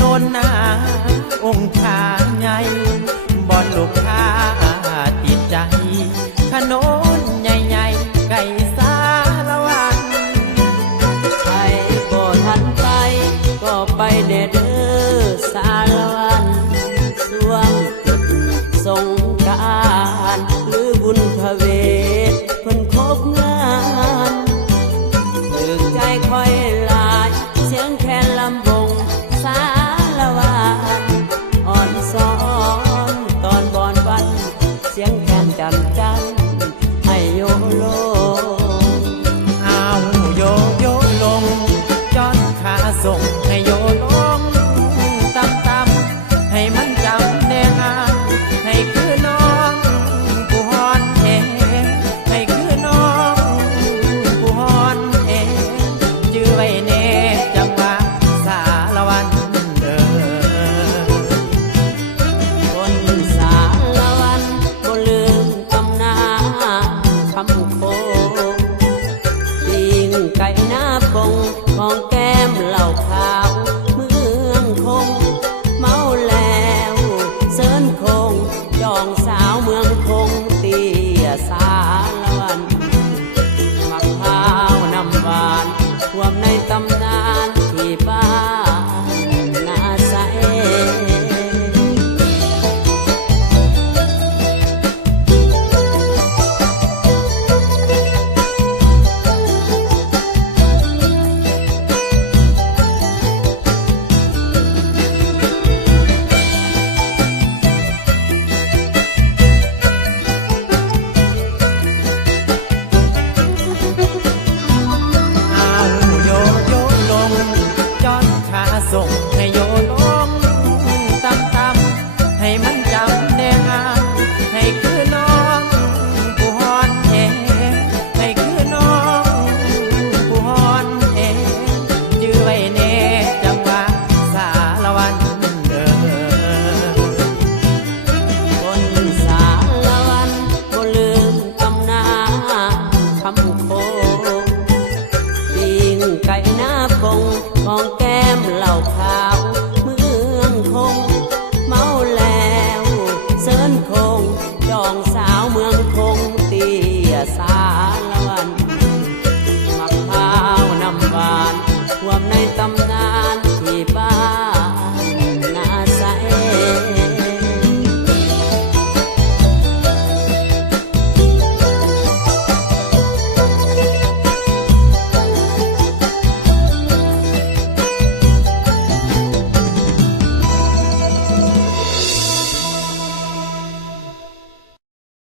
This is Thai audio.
นนนาองค์ขาใหญ่บอนลูกค้าติดใจขนนใหญ่ๆไก่สารวันใครบ่ทันไปก็ไปเด้อเด้อสารวันส่วงจุดสงกรานต์หรือบุญพเวทเพิ่นครบงานตึกใจคอยหลายเสียงแคนลำวงสารวันอ่อนซ้อนตอนบอนวันเสียงแคนจำจันให้โยโลเอาโยโยลงจอดขาส่งให้โยลงต่ำๆให้มันจำแน่หาให้คือน้องผู้ฮอนเองให้คือน้องผู้ฮอนเองจื้อไว้แน่จังหวะสารวันเด้อคนสารวันบ่ลืมตำนานคำโคงปิงไก่หน้าปงของแก้มเหล่าขาวเมืองคงเมาแล้วเสินคงจองสาวเมืองคงเตี้ยสารวันมักพร้าวน้ำหวานรวมในตำนานที่บ้านนาใสเอาโยโยลงจอดขาส่งให้โยล